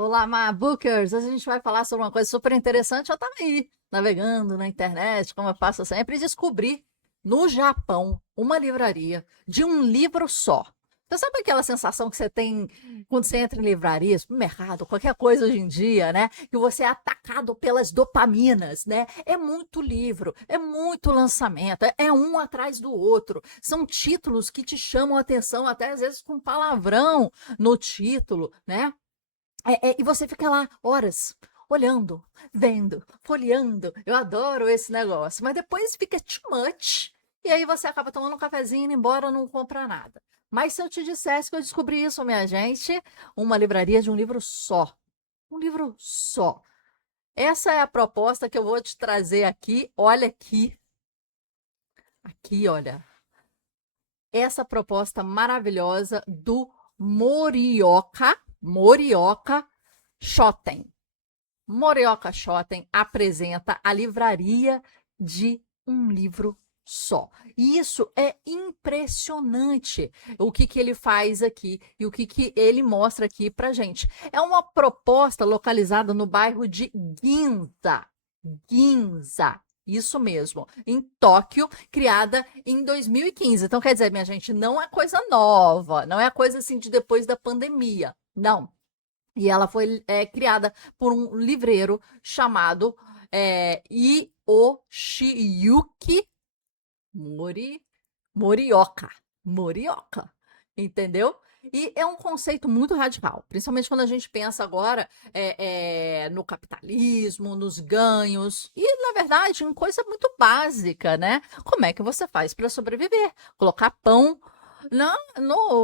Olá, Mabookers! Hoje a gente vai falar sobre uma coisa super interessante. Eu estava aí, navegando na internet, como eu faço sempre, e descobri no Japão uma livraria de um livro só. Você sabe aquela sensação que você tem quando você entra em livraria, supermercado, qualquer coisa hoje em dia, né? Que você é atacado pelas dopaminas, né? É muito livro, é muito lançamento, é um atrás do outro. São títulos que te chamam a atenção, até às vezes com palavrão no título, né? E você fica lá horas, olhando, vendo, folheando. Eu adoro esse negócio. Mas depois fica too much. E aí você acaba tomando um cafezinho e indo embora, não compra nada. Mas se eu te dissesse que eu descobri isso, minha gente, uma livraria de um livro só. Um livro só. Essa é a proposta que eu vou te trazer aqui. Olha aqui. Aqui, olha. Essa proposta maravilhosa do Morioka Shoten. Morioka Shoten apresenta a livraria de um livro só. E isso é impressionante o que ele faz aqui e o que ele mostra aqui para gente. É uma proposta localizada no bairro de Ginza. Ginza. Isso mesmo, em Tóquio, criada em 2015. Então, quer dizer, minha gente, não é coisa nova, não é coisa assim de depois da pandemia. Não, e ela foi criada por um livreiro chamado Ioshiyuki Mori, Morioka. Morioka, entendeu? E é um conceito muito radical, principalmente quando a gente pensa agora no capitalismo, nos ganhos, e na verdade em coisa muito básica, né? Como é que você faz para sobreviver? Colocar pão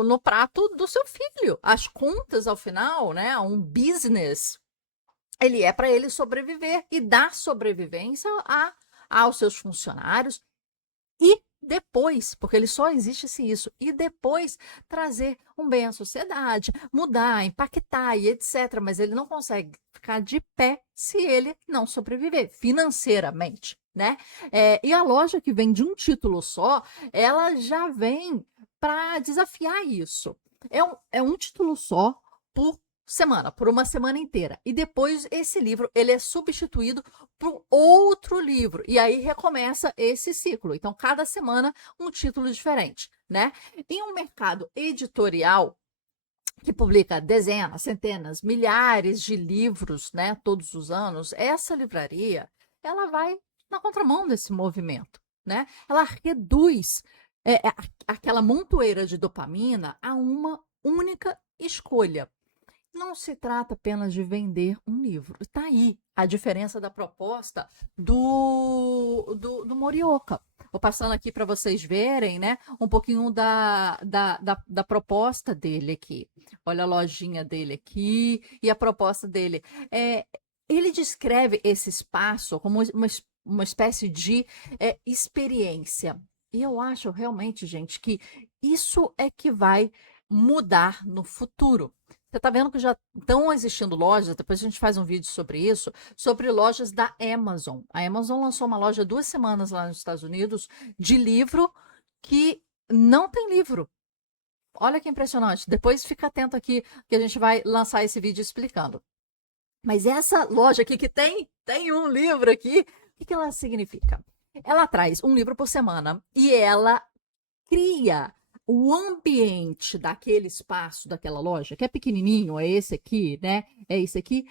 no prato do seu filho. As contas, ao final, né? Um business, ele é para ele sobreviver e dar sobrevivência aos seus funcionários e depois, porque ele só existe se isso, e depois trazer um bem à sociedade, mudar, impactar e etc. Mas ele não consegue ficar de pé se ele não sobreviver financeiramente, né? E a loja que vem de um título só, ela já vem para desafiar isso. É um título só por semana, por uma semana inteira. E depois esse livro ele é substituído por outro livro. E aí recomeça esse ciclo. Então, cada semana um título diferente, né? Em um mercado editorial que publica dezenas, centenas, milhares de livros, né, todos os anos, essa livraria, ela vai na contramão desse movimento, né? Ela reduz aquela montoeira de dopamina a uma única escolha. Não se trata apenas de vender um livro. Está aí a diferença da proposta do Morioka. Vou passando aqui para vocês verem, né, um pouquinho da proposta dele aqui. Olha a lojinha dele aqui e a proposta dele. É, ele descreve esse espaço como uma espécie de experiência. E eu acho realmente, gente, que isso é que vai mudar no futuro. Você está vendo que já estão existindo lojas, depois a gente faz um vídeo sobre isso, sobre lojas da Amazon. A Amazon lançou uma loja 2 semanas lá nos Estados Unidos de livro que não tem livro. Olha que impressionante. Depois fica atento aqui que a gente vai lançar esse vídeo explicando. Mas essa loja aqui que tem um livro aqui, o que ela significa? Ela traz um livro por semana e ela cria o ambiente daquele espaço, daquela loja, que é pequenininho, é esse aqui, né? É esse aqui,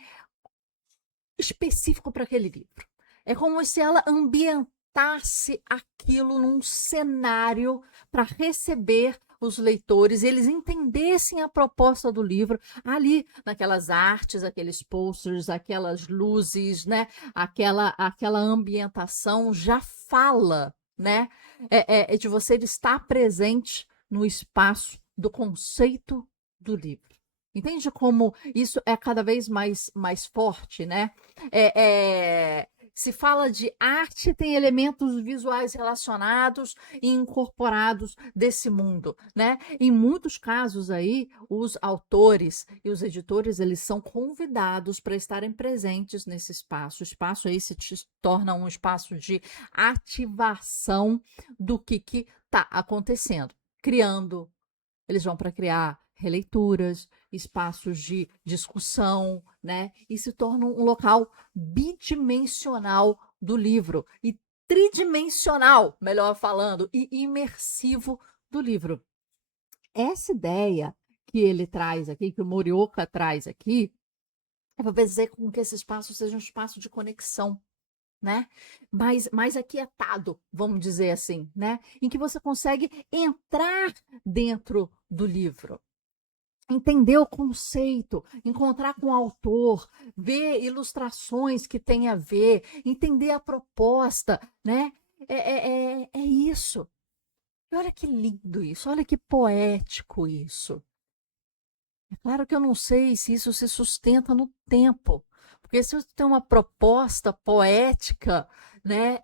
específico para aquele livro. É como se ela ambientasse aquilo num cenário para receber os leitores, eles entendessem a proposta do livro ali naquelas artes, aqueles posters, aquelas luzes, né? Aquela ambientação já fala, né? É de você estar presente no espaço do conceito do livro. Entende como isso é cada vez mais forte, né? Se fala de arte, tem elementos visuais relacionados e incorporados desse mundo, né? Em muitos casos aí, os autores e os editores, eles são convidados para estarem presentes nesse espaço. O espaço aí se torna um espaço de ativação do que está acontecendo. Criando, eles vão para criar releituras, espaços de discussão, né? E se torna um local bidimensional do livro e tridimensional, melhor falando, e imersivo do livro. Essa ideia que ele traz aqui, que o Morioka traz aqui, é para fazer com que esse espaço seja um espaço de conexão, né? Mais aquietado, vamos dizer assim, né? Em que você consegue entrar dentro do livro, entender o conceito, encontrar com o autor, ver ilustrações que tem a ver, entender a proposta, né? É isso. E olha que lindo isso, olha que poético isso. É claro que eu não sei se isso se sustenta no tempo, porque se você tem uma proposta poética, né,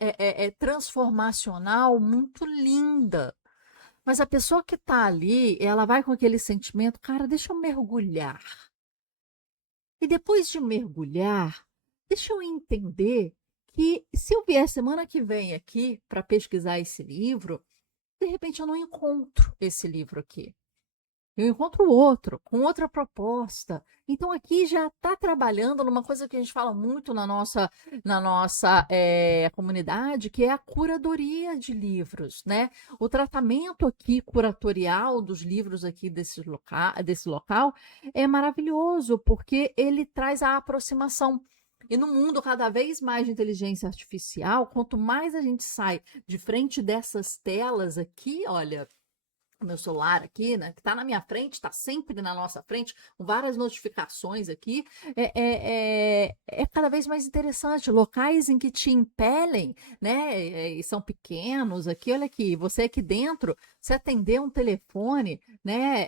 transformacional, muito linda. Mas a pessoa que está ali, ela vai com aquele sentimento, cara, deixa eu mergulhar. E depois de mergulhar, deixa eu entender que se eu vier semana que vem aqui para pesquisar esse livro, de repente eu não encontro esse livro aqui. Eu encontro outro, com outra proposta. Então, aqui já está trabalhando numa coisa que a gente fala muito na nossa comunidade, que é a curadoria de livros, né? O tratamento aqui curatorial dos livros aqui desse local é maravilhoso, porque ele traz a aproximação. E no mundo cada vez mais de inteligência artificial, quanto mais a gente sai de frente dessas telas aqui, olha, o meu celular aqui, né, que está na minha frente, está sempre na nossa frente, com várias notificações aqui, é cada vez mais interessante. Locais em que te impelem, né, e são pequenos aqui, olha aqui, você aqui dentro, se atender um telefone, né,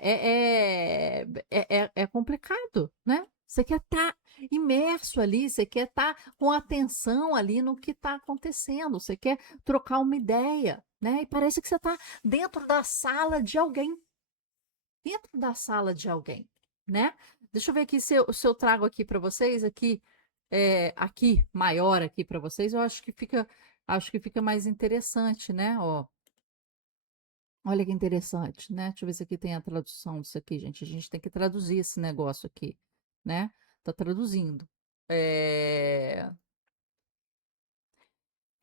é complicado, né? Você quer estar imerso ali, você quer estar com atenção ali no que está acontecendo, você quer trocar uma ideia, né? E parece que você está dentro da sala de alguém, dentro da sala de alguém, né? Deixa eu ver aqui se eu trago aqui para vocês, aqui maior aqui para vocês, eu acho que fica mais interessante, né? Ó, olha que interessante, né? Deixa eu ver se aqui tem a tradução disso aqui, gente. A gente tem que traduzir esse negócio aqui, né? Tá traduzindo. É...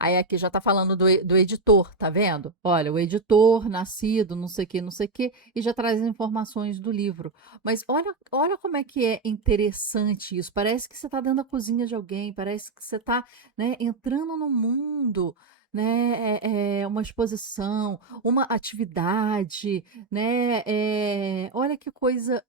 Aí aqui já tá falando do editor, tá vendo? Olha, o editor, nascido, não sei o que, não sei o que, e já traz informações do livro. Mas olha como é que é interessante isso. Parece que você está dentro da cozinha de alguém, parece que você está, né, entrando no mundo, né? Uma exposição, uma atividade, né? Olha que coisa,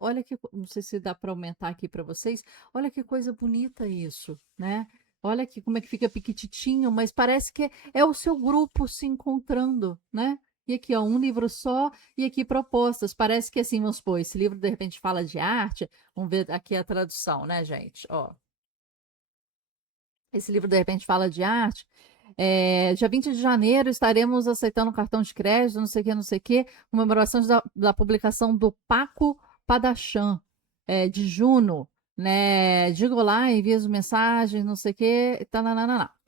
não sei se dá para aumentar aqui para vocês. Olha que coisa bonita isso, né? Olha aqui como é que fica piquititinho, mas parece que é o seu grupo se encontrando, né? E aqui, ó, um livro só e aqui propostas. Parece que assim, vamos supor, esse livro de repente fala de arte. Vamos ver aqui a tradução, né, gente? Ó, esse livro de repente fala de arte. Dia 20 de janeiro estaremos aceitando cartão de crédito, não sei o que, comemorações da publicação do Paco Padachan, de Juno, né? Diga olá, envia as mensagens, não sei o que, tá,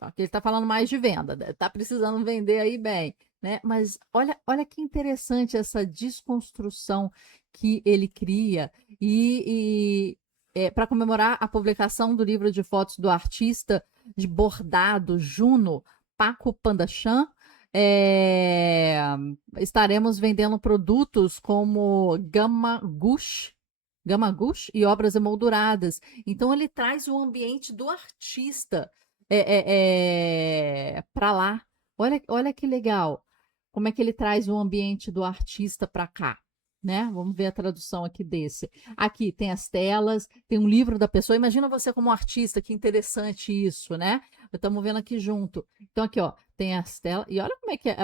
aqui ele está falando mais de venda, está precisando vender aí bem, né? Mas olha que interessante essa desconstrução que ele cria para comemorar a publicação do livro de fotos do artista de bordado Juno, Paco Pandachan, estaremos vendendo produtos como Gama Gush e obras emolduradas. Então ele traz o ambiente do artista para lá. Olha que legal. Como é que ele traz o ambiente do artista para cá, né? Vamos ver a tradução aqui desse. Aqui tem as telas, tem um livro da pessoa. Imagina você como artista, que interessante isso, né? Estamos vendo aqui junto. Então, aqui, ó, tem as telas. E olha como é que é.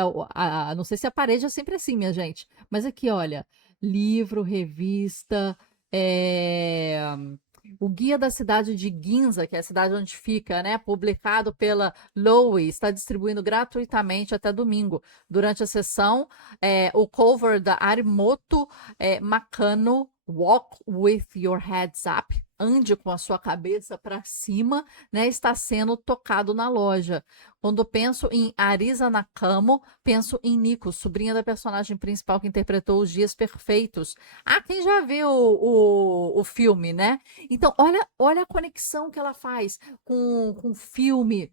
Não sei se a parede é sempre assim, minha gente. Mas aqui, olha, livro, revista, o Guia da Cidade de Ginza, que é a cidade onde fica, né? Publicado pela Lowy, está distribuindo gratuitamente até domingo. Durante a sessão, o cover da Arimoto Makano, Walk with Your Heads Up, ande com a sua cabeça para cima, né, está sendo tocado na loja. Quando penso em Arisa Nakamo, penso em Nico, sobrinha da personagem principal que interpretou Os Dias Perfeitos. Ah, quem já viu o filme, né? Então, olha a conexão que ela faz com filme,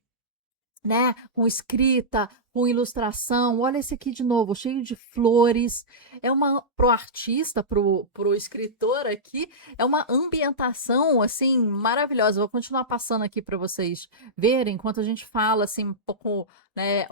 né? Com escrita, com ilustração. Olha esse aqui de novo, cheio de flores. É uma pro artista, pro escritor aqui, é uma ambientação assim maravilhosa. Vou continuar passando aqui para vocês verem enquanto a gente fala assim um pouco, né,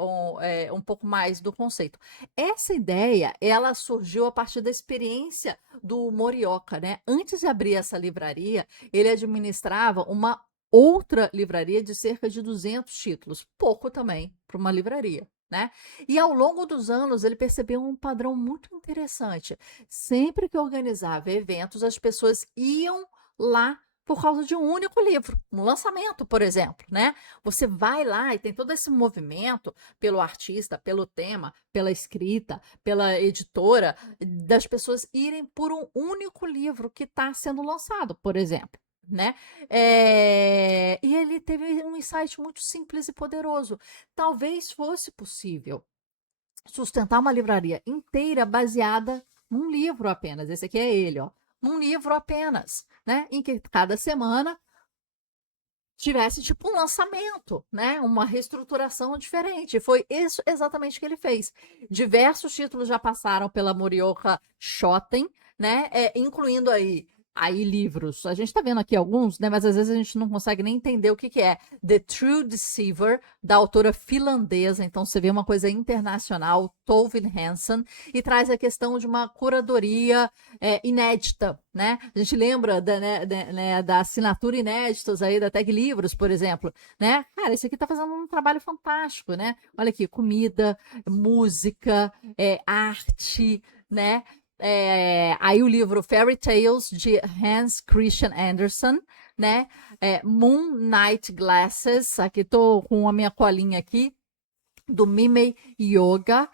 um pouco mais do conceito. Essa ideia, ela surgiu a partir da experiência do Morioka, né? Antes de abrir essa livraria, ele administrava uma outra livraria de cerca de 200 títulos, pouco também para uma livraria, né? E ao longo dos anos ele percebeu um padrão muito interessante. Sempre que organizava eventos, as pessoas iam lá por causa de um único livro, um lançamento, por exemplo, né? Você vai lá e tem todo esse movimento pelo artista, pelo tema, pela escrita, pela editora, das pessoas irem por um único livro que está sendo lançado, por exemplo, né? E ele teve um insight muito simples e poderoso. Talvez fosse possível sustentar uma livraria inteira baseada num livro apenas. Esse aqui é ele, ó. Um livro apenas, né? Em que cada semana tivesse tipo um lançamento, né? Uma reestruturação diferente. Foi isso exatamente que ele fez. Diversos títulos já passaram pela Morioka Shoten, né? Incluindo aí livros. A gente está vendo aqui alguns, né? Mas às vezes a gente não consegue nem entender o que, que é. The True Deceiver, da autora finlandesa. Então você vê uma coisa internacional, Tove Hansen, e traz a questão de uma curadoria inédita, né? A gente lembra da assinatura inéditos aí da Tag Livros, por exemplo, né? Cara, esse aqui tá fazendo um trabalho fantástico, né? Olha aqui, comida, música, arte, né? Aí o livro Fairy Tales de Hans Christian Andersen, né? Moon Night Glasses, aqui tô com a minha colinha aqui, do Mimei Yoga,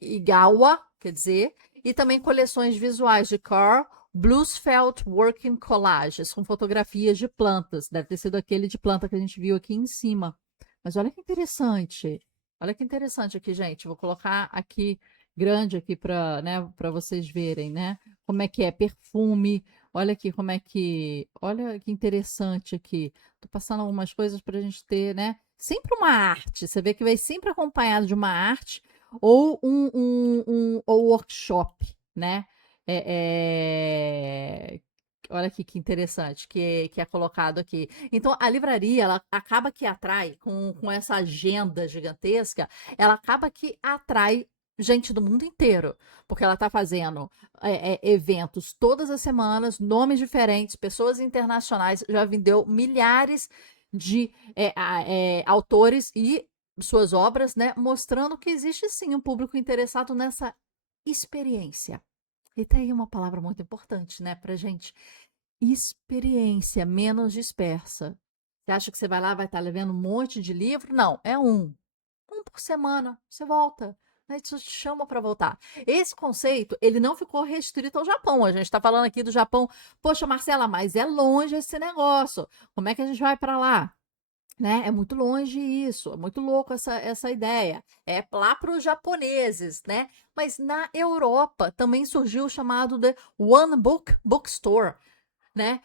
Igawa, quer dizer, e também coleções visuais de Carl Bluesfeld Working Collages, com fotografias de plantas. Deve ter sido aquele de planta que a gente viu aqui em cima. Mas olha que interessante. Olha que interessante aqui, gente. Vou colocar aqui grande aqui para, né, para vocês verem, né? Como é que é perfume. Olha aqui como é que, olha que interessante aqui. Tô passando algumas coisas para a gente ter, né? Sempre uma arte. Você vê que vai sempre acompanhado de uma arte ou ou workshop, né? Olha aqui que interessante que é colocado aqui. Então, a livraria, ela acaba que atrai, com essa agenda gigantesca, ela acaba que atrai gente do mundo inteiro, porque ela está fazendo eventos todas as semanas, nomes diferentes, pessoas internacionais, já vendeu milhares de autores e suas obras, né, mostrando que existe sim um público interessado nessa experiência. E tem aí uma palavra muito importante, né, pra gente. Experiência menos dispersa. Você acha que você vai lá, vai estar levando um monte de livro? Não, é um. Um por semana. Você volta. Né? Isso te chama para voltar. Esse conceito, ele não ficou restrito ao Japão. A gente está falando aqui do Japão. Poxa, Marcela, mas é longe esse negócio. Como é que a gente vai para lá? Né? É muito longe isso, é muito louco essa ideia. É lá para os japoneses, né? Mas na Europa também surgiu o chamado de One Book Bookstore, né?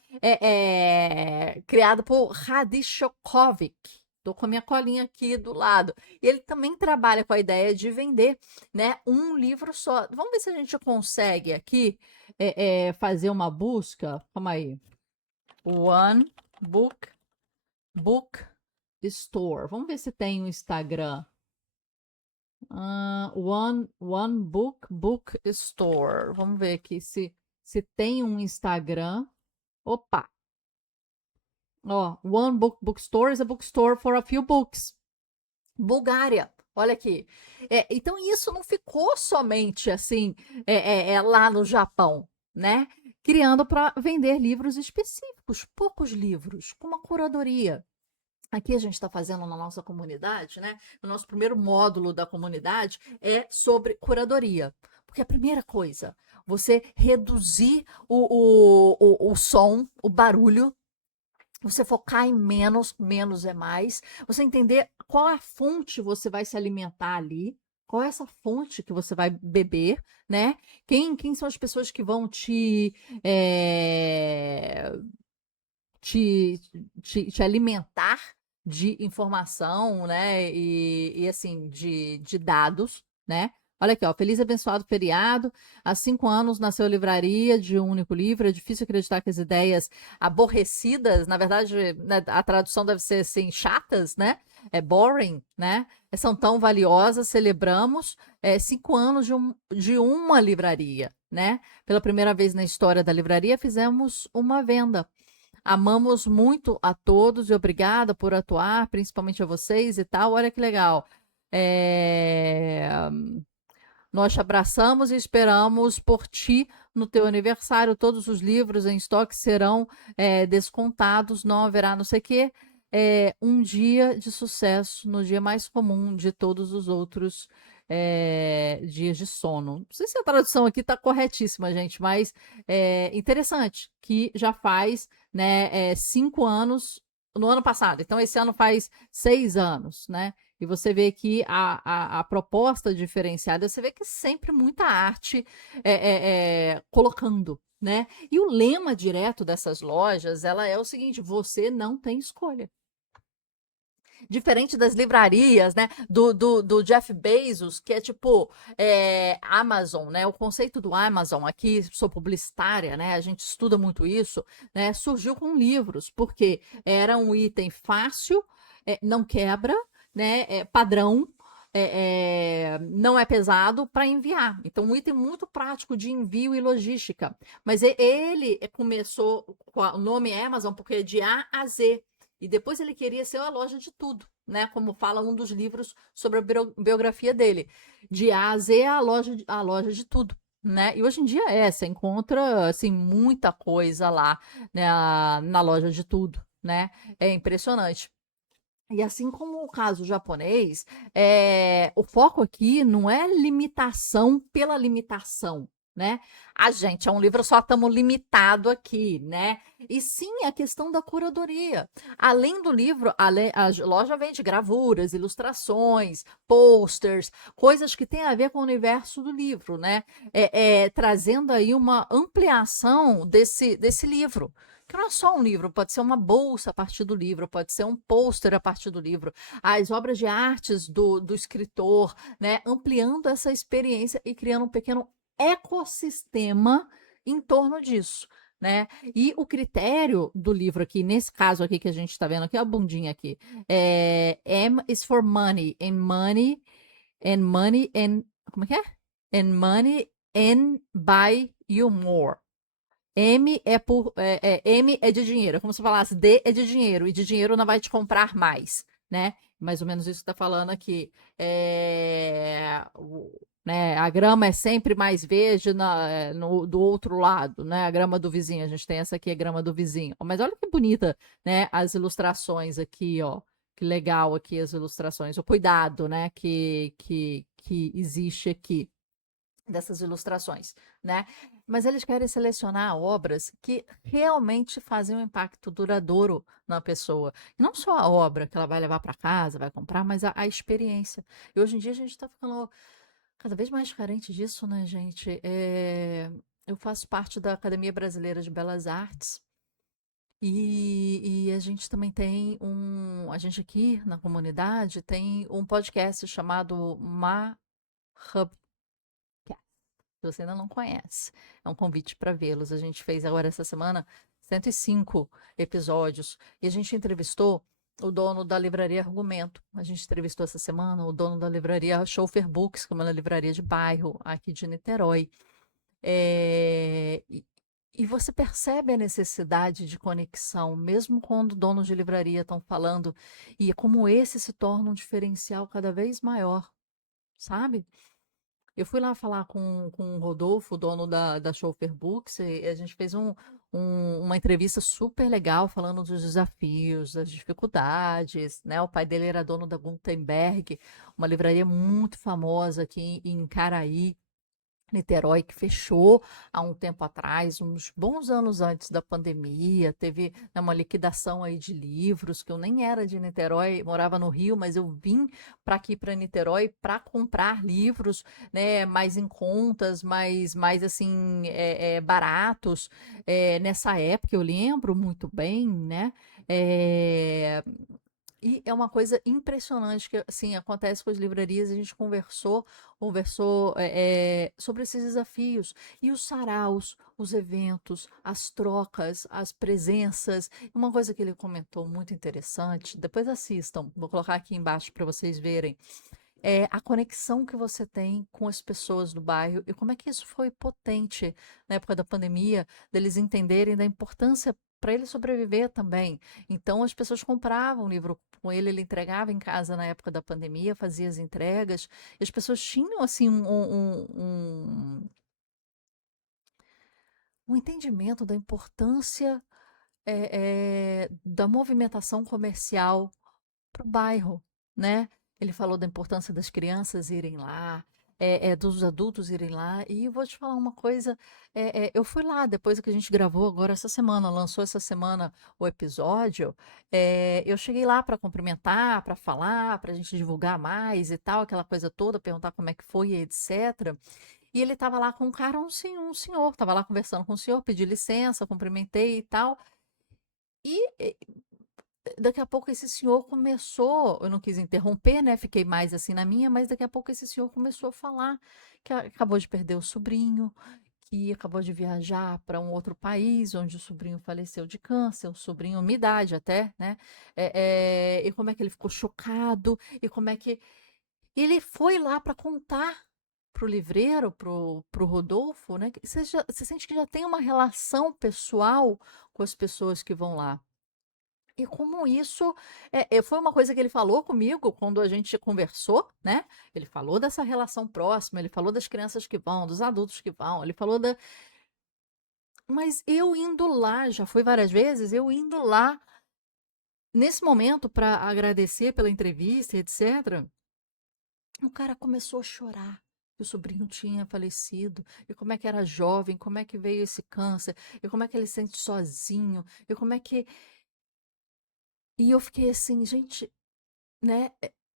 Criado por Radishokovic. Estou com a minha colinha aqui do lado. Ele também trabalha com a ideia de vender, né, um livro só. Vamos ver se a gente consegue aqui fazer uma busca. Calma aí. One Book Store. Vamos ver se tem um Instagram. One Book Store. Vamos ver aqui se tem um Instagram. Opa! Ó, One Bookstore is a bookstore for a few books. Bulgária. Olha aqui. Então, isso não ficou somente assim lá no Japão, né? Criando para vender livros específicos, poucos livros, com uma curadoria. Aqui a gente está fazendo na nossa comunidade, né? O nosso primeiro módulo da comunidade é sobre curadoria. Porque a primeira coisa, você reduzir o som, o barulho, você focar em menos, menos é mais. Você entender qual é a fonte você vai se alimentar ali, qual é essa fonte que você vai beber, né? Quem são as pessoas que vão eh, te, te alimentar de informação, né? E assim, de dados, né? Olha aqui, ó, feliz e abençoado feriado. Há 5 anos nasceu a livraria de um único livro. É difícil acreditar que as ideias aborrecidas, na verdade, né, a tradução deve ser assim, chatas, né? É boring, né? São tão valiosas. Celebramos 5 anos de uma livraria, né? Pela primeira vez na história da livraria, fizemos uma venda. Amamos muito a todos e obrigada por atuar, principalmente a vocês e tal. Olha que legal. É, Nós te abraçamos e esperamos por ti no teu aniversário. Todos os livros em estoque serão descontados, não haverá não sei o quê. Um dia de sucesso no dia mais comum de todos os outros dias de sono. Não sei se a tradução aqui está corretíssima, gente, mas é interessante que já faz 5 anos no ano passado. Então, esse ano faz 6 anos, né? E você vê que a proposta diferenciada, você vê que é sempre muita arte colocando, né? E o lema direto dessas lojas, ela é o seguinte: você não tem escolha. Diferente das livrarias, né? Do Jeff Bezos, que é tipo Amazon, né? O conceito do Amazon, aqui sou publicitária, né? A gente estuda muito isso, né? Surgiu com livros, porque era um item fácil, não quebra, né? Padrão. Não é pesado para enviar. Então, um item muito prático de envio e logística. Mas ele começou com o nome Amazon porque é de A a Z. E depois ele queria ser a loja de tudo, né? Como fala um dos livros sobre a biografia dele. De A a Z, a loja de tudo. Né? E hoje em dia você encontra assim muita coisa lá, né, na loja de tudo, né? É impressionante. E assim como o caso japonês, o foco aqui não é limitação pela limitação, né? A gente é um livro só, estamos limitado aqui, né? E sim a questão da curadoria. Além do livro, a loja vende gravuras, ilustrações, posters, coisas que têm a ver com o universo do livro, né? Trazendo aí uma ampliação desse livro. Que não é só um livro, pode ser uma bolsa a partir do livro, pode ser um pôster a partir do livro, as obras de artes do escritor, né? Ampliando essa experiência e criando um pequeno ecossistema em torno disso. Né? E o critério do livro aqui, nesse caso aqui que a gente está vendo aqui, a bundinha aqui, M is for money, and como é que é? And money and buy you more. M é de dinheiro, é como se falasse D é de dinheiro, e de dinheiro não vai te comprar mais, né? Mais ou menos isso que está falando aqui. Né, a grama é sempre mais verde do outro lado, né? A grama do vizinho, a gente tem essa aqui, a grama do vizinho. Mas olha que bonita, né? As ilustrações aqui, ó. Que legal aqui as ilustrações. O cuidado, né? Que existe aqui dessas ilustrações, né? Mas eles querem selecionar obras que realmente fazem um impacto duradouro na pessoa. E não só a obra que ela vai levar para casa, vai comprar, mas a experiência. E hoje em dia a gente está ficando cada vez mais carente disso, né, gente? Eu faço parte da Academia Brasileira de Belas Artes. E a gente também tem a gente aqui na comunidade tem um podcast chamado se você ainda não conhece. É um convite para vê-los. A gente fez agora essa semana 105 episódios e a gente entrevistou o dono da livraria Argumento. A gente entrevistou essa semana o dono da livraria Schofer Books, que é uma livraria de bairro aqui de Niterói. E você percebe a necessidade de conexão, mesmo quando donos de livraria estão falando, e como esse se torna um diferencial cada vez maior, sabe? Eu fui lá falar com o Rodolfo, dono da Schofer Books, e a gente fez uma entrevista super legal, falando dos desafios, das dificuldades, né? O pai dele era dono da Gutenberg, uma livraria muito famosa aqui em Caraí, Niterói, que fechou há um tempo atrás, uns bons anos antes da pandemia, teve, né, uma liquidação aí de livros, que eu nem era de Niterói, morava no Rio, mas eu vim para aqui, para Niterói, para comprar livros, né, mais em contas, mais assim, baratos. Nessa época, eu lembro muito bem, né? É, e é uma coisa impressionante que, assim, acontece com as livrarias. A gente conversou sobre esses desafios. E os saraus, os eventos, as trocas, as presenças. Uma coisa que ele comentou muito interessante, depois assistam, vou colocar aqui embaixo para vocês verem, é a conexão que você tem com as pessoas do bairro e como é que isso foi potente na época da pandemia, deles entenderem da importância para ele sobreviver também. Então as pessoas compravam o livro com ele, ele entregava em casa na época da pandemia, fazia as entregas, e as pessoas tinham assim um entendimento da importância da movimentação comercial para o bairro, né? Ele falou da importância das crianças irem lá, dos adultos irem lá. E eu vou te falar uma coisa: eu fui lá depois que a gente gravou agora essa semana, lançou essa semana o episódio. Eu cheguei lá para cumprimentar, para falar, para a gente divulgar mais e tal, aquela coisa toda, perguntar como é que foi, e etc. E ele estava lá com um cara, um senhor, estava lá conversando com o senhor, pedi licença, cumprimentei e tal. E daqui a pouco esse senhor começou, eu não quis interromper, né? Fiquei mais assim na minha, mas daqui a pouco esse senhor começou a falar que acabou de perder o sobrinho, que acabou de viajar para um outro país, onde o sobrinho faleceu de câncer, o sobrinho, minha idade até, né? E como é que ele ficou chocado, e como é que. E ele foi lá para contar pro livreiro, pro Rodolfo, né? Você sente que já tem uma relação pessoal com as pessoas que vão lá. E como isso foi uma coisa que ele falou comigo quando a gente conversou, né? Ele falou dessa relação próxima, ele falou das crianças que vão, dos adultos que vão, ele falou da. Mas eu indo lá, já fui várias vezes, eu indo lá nesse momento para agradecer pela entrevista, etc. O cara começou a chorar. Que o sobrinho tinha falecido, e como é que era jovem, como é que veio esse câncer, e como é que ele se sente sozinho, e como é que. E eu fiquei assim, gente, né?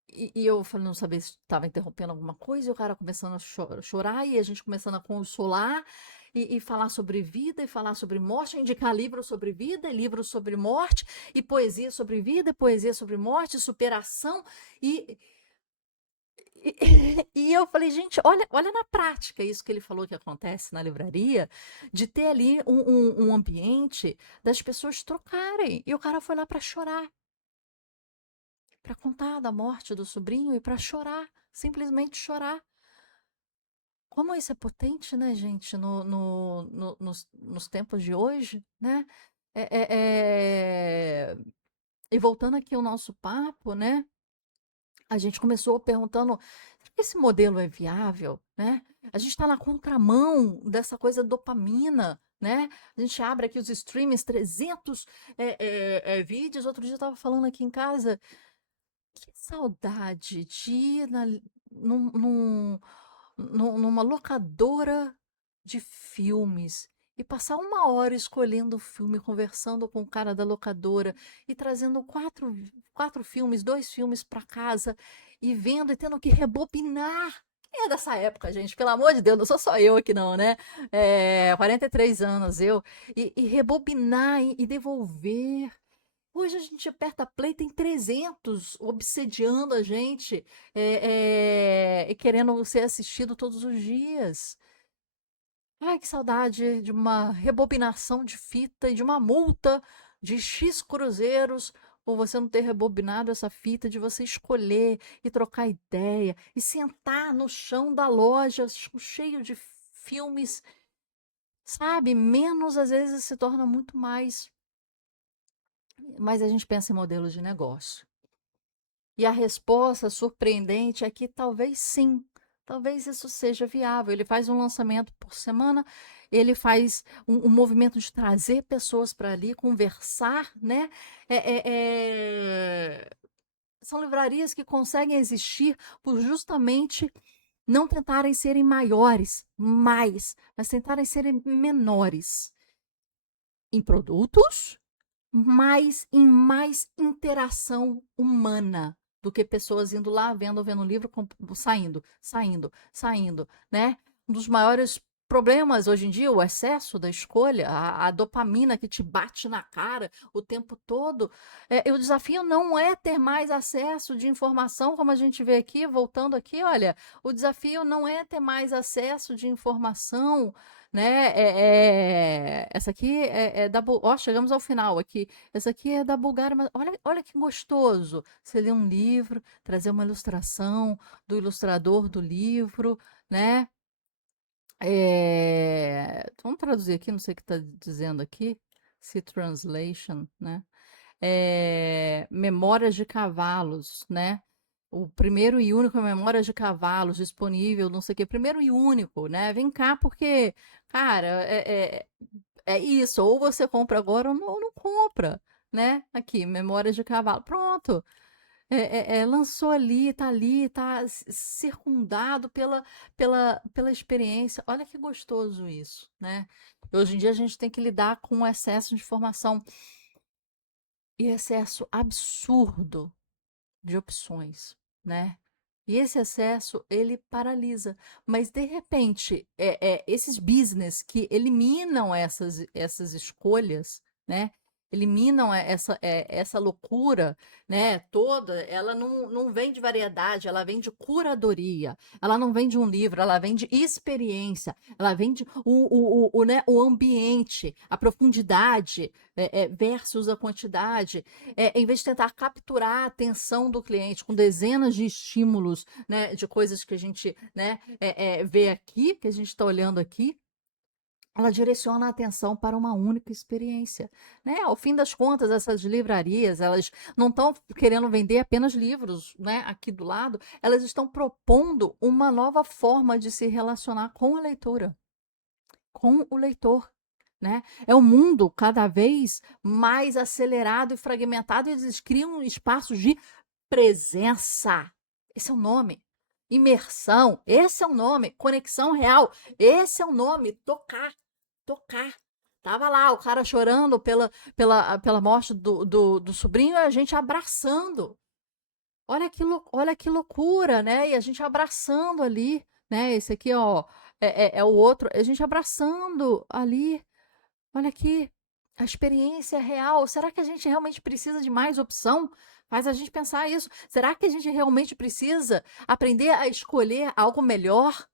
E eu falei, não sabia se estava interrompendo alguma coisa, e o cara começando a chorar, e a gente começando a consolar, e falar sobre vida, e falar sobre morte, indicar livros sobre vida, e livros sobre morte, e poesia sobre vida, e poesia sobre morte, superação, e, e, e eu falei, gente, olha na prática isso que ele falou que acontece na livraria, de ter ali um ambiente das pessoas trocarem, e o cara foi lá para chorar, para contar da morte do sobrinho e para chorar, simplesmente chorar. Como isso é potente, né, gente, nos tempos de hoje, né? É, é, é, E voltando aqui ao nosso papo, né? A gente começou perguntando, será que esse modelo é viável, né? A gente está na contramão dessa coisa dopamina, né? A gente abre aqui os streams, 300 vídeos. Outro dia eu estava falando aqui em casa, que saudade de ir num, num- numa locadora de filmes e passar uma hora escolhendo o filme, conversando com o cara da locadora e trazendo quatro filmes, dois filmes para casa e vendo e tendo que rebobinar. Quem é dessa época, gente? Pelo amor de Deus, não sou só eu aqui não, né? 43 anos eu. E rebobinar e devolver. Hoje a gente aperta play, tem 300 obsediando a gente e querendo ser assistido todos os dias. Ai, que saudade de uma rebobinação de fita e de uma multa de X cruzeiros por você não ter rebobinado essa fita, de você escolher e trocar ideia e sentar no chão da loja cheio de filmes, sabe? Menos às vezes se torna muito mais. Mas a gente pensa em modelos de negócio. E a resposta surpreendente é que talvez sim, talvez isso seja viável. Ele faz um lançamento por semana, ele faz um movimento de trazer pessoas para ali, conversar, né? É, é, é, São livrarias que conseguem existir por justamente não tentarem serem maiores, mas tentarem serem menores em produtos, mas em mais interação humana do que pessoas indo lá, vendo um livro, saindo, né? Um dos maiores problemas hoje em dia, o excesso da escolha, a dopamina que te bate na cara o tempo todo. O desafio não é ter mais acesso de informação, como a gente vê aqui, voltando aqui, olha, o desafio não é ter mais acesso de informação, né? Essa aqui é da. Ó, chegamos ao final aqui. Essa aqui é da Bulgária, mas olha que gostoso. Você lê um livro, trazer uma ilustração do ilustrador do livro, né? Vamos traduzir aqui, não sei o que está dizendo aqui. Se translation, né? Memórias de Cavalos, né? O primeiro e único Memórias de Cavalos disponível, não sei o que, primeiro e único, né? Vem cá, porque, cara, é isso, ou você compra agora ou não compra, né? Aqui, Memórias de Cavalo, pronto. Lançou ali, tá circundado pela experiência. Olha que gostoso isso, né? Hoje em dia a gente tem que lidar com o excesso de informação e excesso absurdo de opções, né? E esse excesso, ele paralisa. Mas, de repente, esses business que eliminam essas escolhas, né? Eliminam essa loucura, né? Toda, ela não vem de variedade, ela vem de curadoria. Ela não vem de um livro, ela vem de experiência, ela vem de né, o ambiente, a profundidade versus a quantidade. Em vez de tentar capturar a atenção do cliente com dezenas de estímulos, né, de coisas que a gente, né, vê aqui, que a gente está olhando aqui, ela direciona a atenção para uma única experiência, né? Ao fim das contas, essas livrarias, elas não estão querendo vender apenas livros, né? Aqui do lado, elas estão propondo uma nova forma de se relacionar com a leitura, com o leitor. Né? É um mundo cada vez mais acelerado e fragmentado, e eles criam espaços de presença. Esse é o nome. Imersão, esse é o nome. Conexão real, esse é o nome. Tocar, tocar. Tava lá o cara chorando pela morte do sobrinho e a gente abraçando. Olha que loucura, né? E a gente abraçando ali, né? Esse aqui, ó, é o outro. A gente abraçando ali. Olha aqui, a experiência é real. Será que a gente realmente precisa de mais opção? Faz a gente pensar isso. Será que a gente realmente precisa aprender a escolher algo melhor?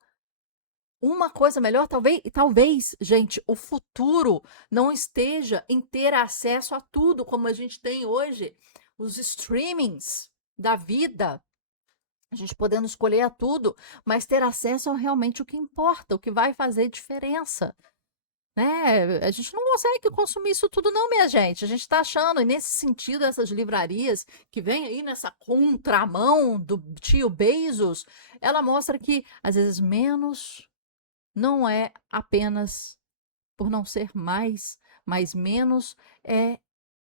Uma coisa melhor? Talvez, gente, o futuro não esteja em ter acesso a tudo como a gente tem hoje. Os streamings da vida, a gente podendo escolher a tudo, mas ter acesso a realmente o que importa, o que vai fazer diferença. Né? A gente não consegue consumir isso tudo, não, minha gente. A gente está achando, e nesse sentido, essas livrarias que vem aí nessa contramão do tio Bezos, ela mostra que às vezes menos não é apenas por não ser mais, mas menos é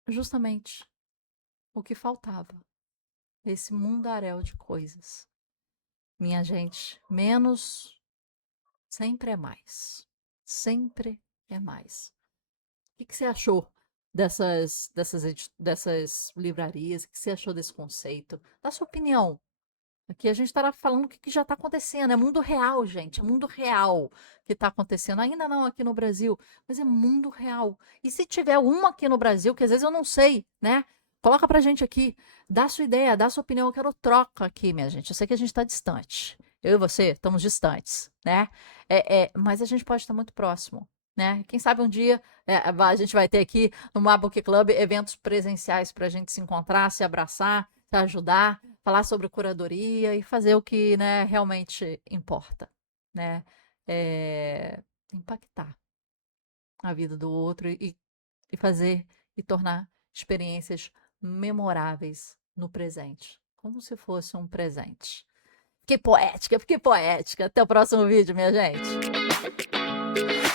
justamente o que faltava. Esse mundaréu de coisas. Minha gente, menos sempre é mais. Sempre é mais. O que você achou dessas livrarias? O que você achou desse conceito? Dá sua opinião. Aqui a gente estará falando o que já está acontecendo. É mundo real, gente. É mundo real que está acontecendo. Ainda não aqui no Brasil, mas é mundo real. E se tiver uma aqui no Brasil, que às vezes eu não sei, né? Coloca pra gente aqui. Dá sua ideia, dá sua opinião. Eu quero troca aqui, minha gente. Eu sei que a gente está distante. Eu e você estamos distantes, né? Mas a gente pode estar muito próximo. Né? Quem sabe um dia a gente vai ter aqui no Mabook Club eventos presenciais para a gente se encontrar, se abraçar, se ajudar, falar sobre curadoria e fazer o que, né, realmente importa, né? Impactar a vida do outro e fazer e tornar experiências memoráveis no presente, como se fosse um presente. Fiquei poética, fiquei poética. Até o próximo vídeo, minha gente.